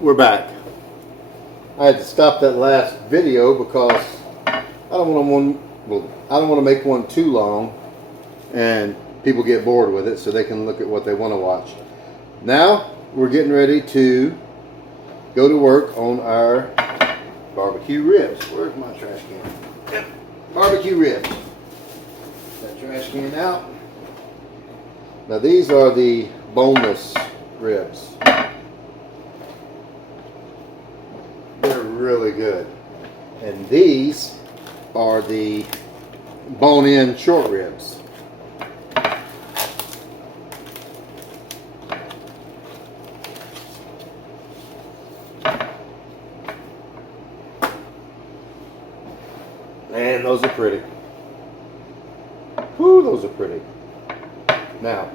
We're back. I had to stop that last video because I don't want to make one too long and people get bored with it, so they can look at what they want to watch. Now we're getting ready to go to work on our barbecue ribs. Where's my trash can? Yep. Barbecue ribs. That trash can out. Now these are the boneless ribs. They're really good. And these are the bone-in short ribs. Man, those are pretty. Whew, those are pretty. Now,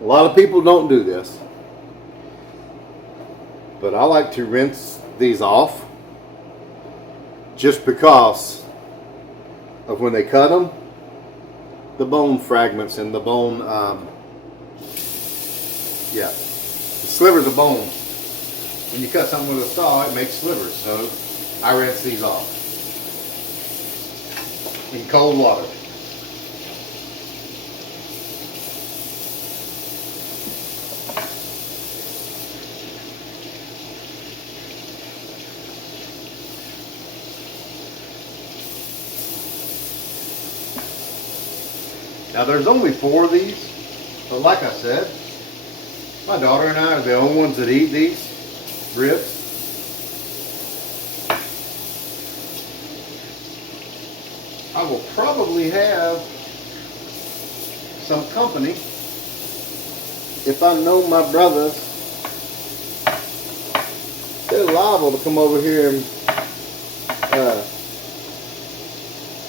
a lot of people don't do this, but I like to rinse these off just because of when they cut them, the bone fragments and the bone, the slivers of bone. When you cut something with a saw, it makes slivers, so I rinse these off in cold water. Now there's only 4 of these, but like I said, my daughter and I are the only ones that eat these ribs. I will probably have some company if I know my brothers. They're liable to come over here and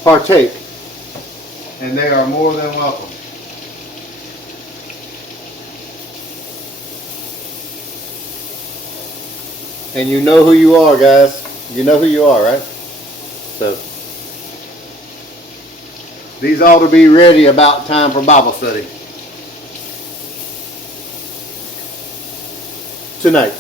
partake. And they are more than welcome. And you know who you are, guys. You know who you are, right? So these ought to be ready about time for Bible study tonight.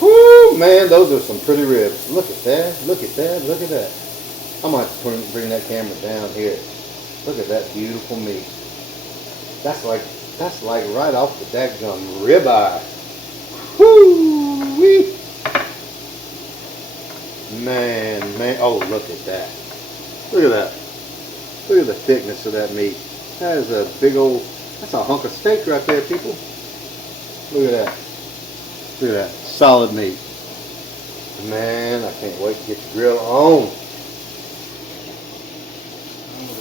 Woo, man, those are some pretty ribs. Look at that, look at that, look at that. I'm going to have to bring that camera down here. Look at that beautiful meat. That's like right off the daggum ribeye. Woo-wee. Man, oh, look at that. Look at that. Look at the thickness of that meat. That is a big old, that's a hunk of steak right there, people. Look at that. Look at that. Solid meat. Man, I can't wait to get the grill on.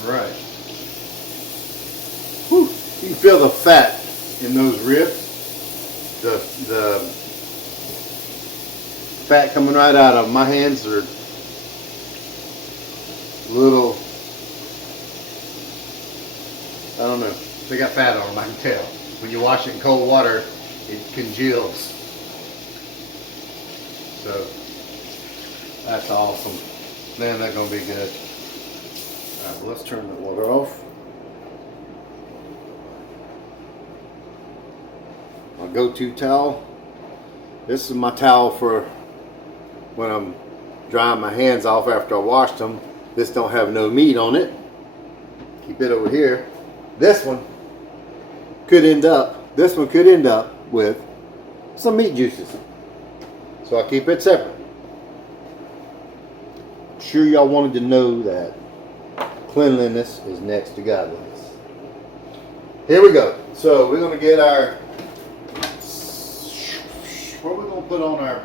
Alright. Whew. You can feel the fat in those ribs. The fat coming right out of them. My hands are little, I don't know. They got fat on them, I can tell. When you wash it in cold water, it congeals. So, that's awesome. Man, that's going to be good. Alright, well, let's turn the water off. My go-to towel. This is my towel for when I'm drying my hands off after I washed them. This don't have no meat on it. Keep it over here. This one could end up with some meat juices. So I keep it separate. I'm sure y'all wanted to know that cleanliness is next to godliness. Here we go. So we're going to get our, what are we going to put on our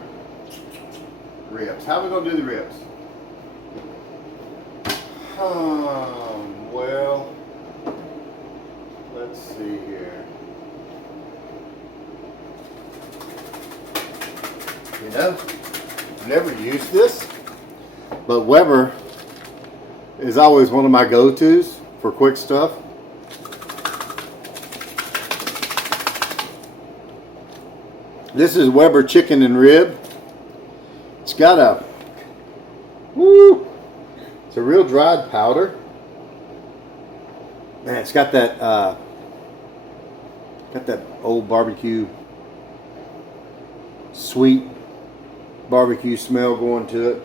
ribs? How are we going to do the ribs? Well, let's see here. You know, I've never used this, but Weber is always one of my go-tos for quick stuff. This is Weber chicken and rib. It's got a, it's a real dried powder. Man, it's got that old barbecue, sweet barbecue smell going to it.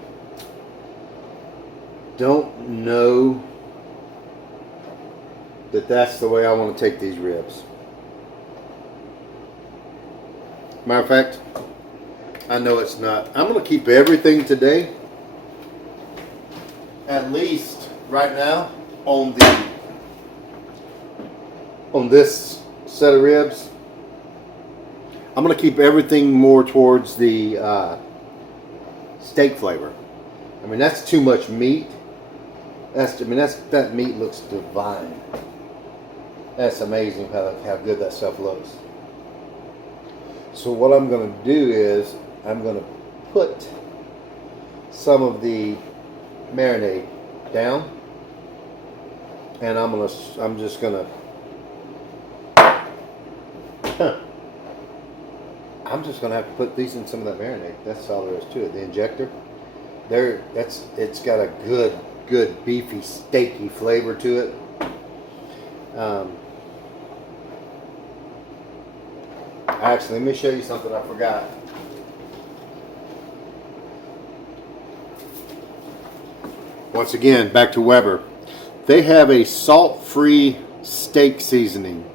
Don't know that that's the way I want to take these ribs. Matter of fact, I know it's not. I'm going to keep everything today, at least right now, on this set of ribs. I'm going to keep everything more towards the steak flavor. I mean, that's too much meat. That meat looks divine. That's amazing how good that stuff looks. So what I'm going to do is I'm going to put some of the marinade down, and I'm just going to have to put these in some of that marinade. That's all there is to it. The injector, it's got a good beefy, steaky flavor to it. Actually, let me show you something I forgot. Once again, back to Weber. They have a salt-free steak seasoning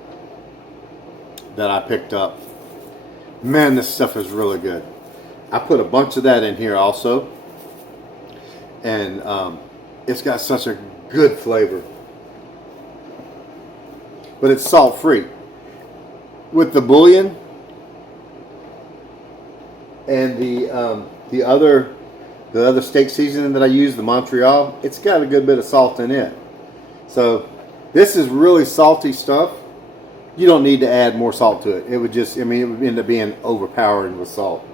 that I picked up. Man, this stuff is really good. I put a bunch of that in here also. And it's got such a good flavor. But it's salt-free. With the bouillon and the other steak seasoning that I use, the Montreal, it's got a good bit of salt in it. So this is really salty stuff. You don't need to add more salt to it. It would end up being overpowering with salt.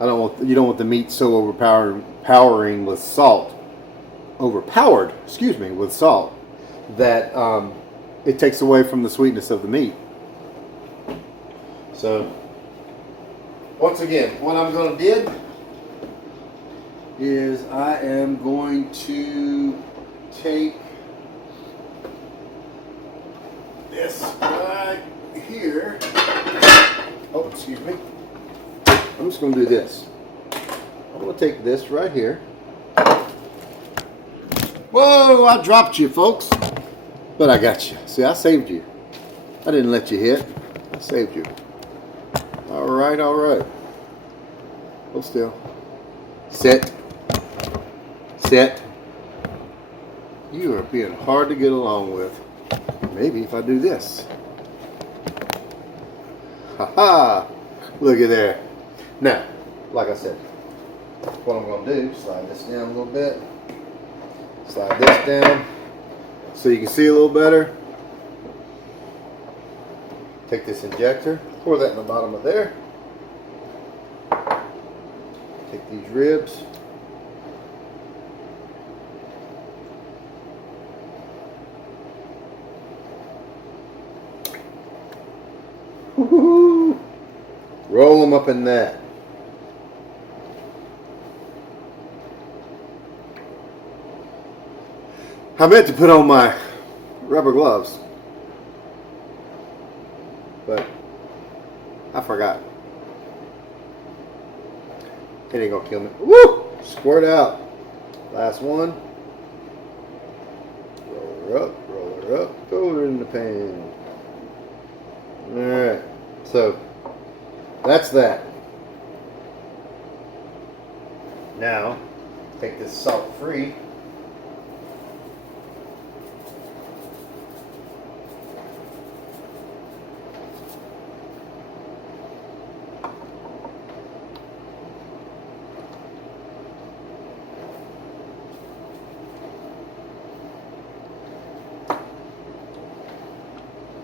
You don't want the meat so overpowering with salt. Overpowered, with salt, that it takes away from the sweetness of the meat. So, once again, what I'm going to do is I am going to take this right here. Oh, excuse me. I'm just going to do this. I'm going to take this right here. Whoa, I dropped you, folks. But I got you. See, I saved you. I didn't let you hit. I saved you. All right. Hold still. Sit. You are being hard to get along with. Maybe if I do this. Ha! Look at there. Now, like I said, what I'm going to do, slide this down a little bit. Slide this down so you can see a little better. Take this injector, pour that in the bottom of there. Take these ribs. Woo-hoo-hoo. Roll them up in that. I meant to put on my rubber gloves, but I forgot. It ain't gonna kill me. Woo! Squirt out. Last one. Roll her up, throw her in the pan. Alright, so that's that. Now, take this salt free.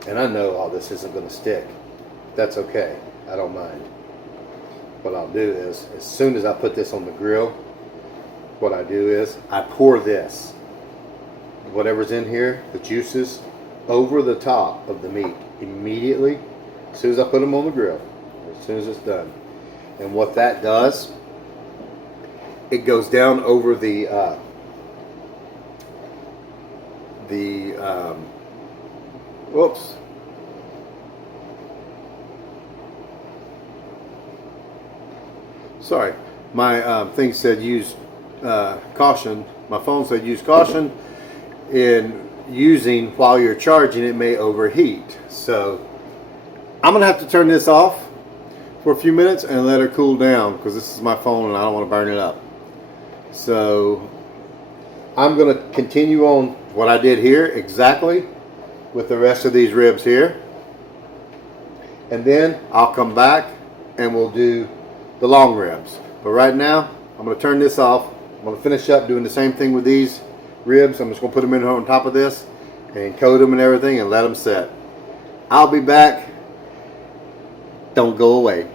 And I know all this isn't going to stick. That's okay. I don't mind. What I'll do is, as soon as I put this on the grill, what I do is I pour this, whatever's in here, the juices, over the top of the meat immediately, as soon as I put them on the grill, as soon as it's done. And what that does, it goes down over the Whoops. Sorry, my thing said use caution. My phone said use caution in using while you're charging. It may overheat. So I'm gonna have to turn this off for a few minutes and let her cool down because this is my phone and I don't want to burn it up. So I'm gonna continue on what I did here exactly with the rest of these ribs here, and then I'll come back and we'll do the long ribs. But right now I'm going to turn this off. I'm going to finish up doing the same thing with these ribs. I'm just going to put them in on top of this and coat them and everything and let them set. I'll be back. Don't go away.